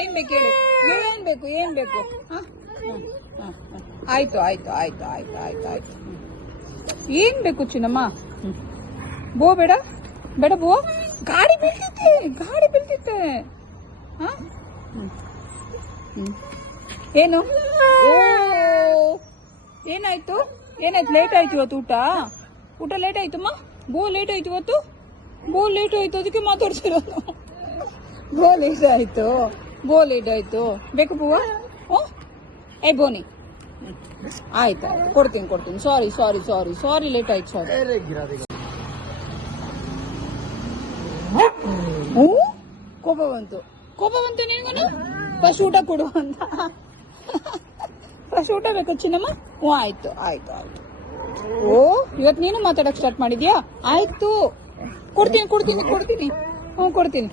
ಏನ್ ಬೇಕು ಹೇಳಿ, ಏನ್ ಬೇಕು ಆಯ್ತು ಆಯ್ತು ಆಯ್ತು ಆಯ್ತು ಆಯ್ತು ಆಯ್ತು. ಏನ್ ಬೇಕು ಚಿನ್ನಮ್ಮ? ಬೋ ಬೇಡ ಬೇಡ ಬೋ, ಗಾಡಿ ಬೀಳ್ತಿತ್ತೆ. ಏನು ಏನಾಯ್ತು ಲೇಟ್ ಆಯ್ತು ಇವತ್ತು ಊಟ ಲೇಟ್ ಆಯ್ತಮ್ಮ. ಬೋ ಲೇಟ್ ಆಯ್ತು ಇವತ್ತು, ಅದಕ್ಕೆ ಮಾತಾಡ್ತಿರೋದು. ಬೋ ಲೇಟ್ ಆಯ್ತು ಬೇಕು ಬೂವ? ಏ ಬೋನಿ ಆಯ್ತು ಕೊಡ್ತೀನಿ. ಸಾರಿ ಲೇಟ್ ಆಯ್ತು. ಸಾರಿ. ಕೋಪ ಬಂತು ನಿನ್ಗನು. ಫಸ್ಟ್ ಊಟ ಕೊಡು ಅಂತ. ಫಸ್ಟ್ ಊಟ ಬೇಕು ಚಿನ್ನಮ್ಮ? ಆಯ್ತು. ಓ ಇವತ್ತು ನೀನು ಮಾತಾಡಕ್ ಸ್ಟಾರ್ಟ್ ಮಾಡಿದ್ಯಾ? ಆಯ್ತು ಕೊಡ್ತೀನಿ. ಕೊಡ್ತೀನಿ.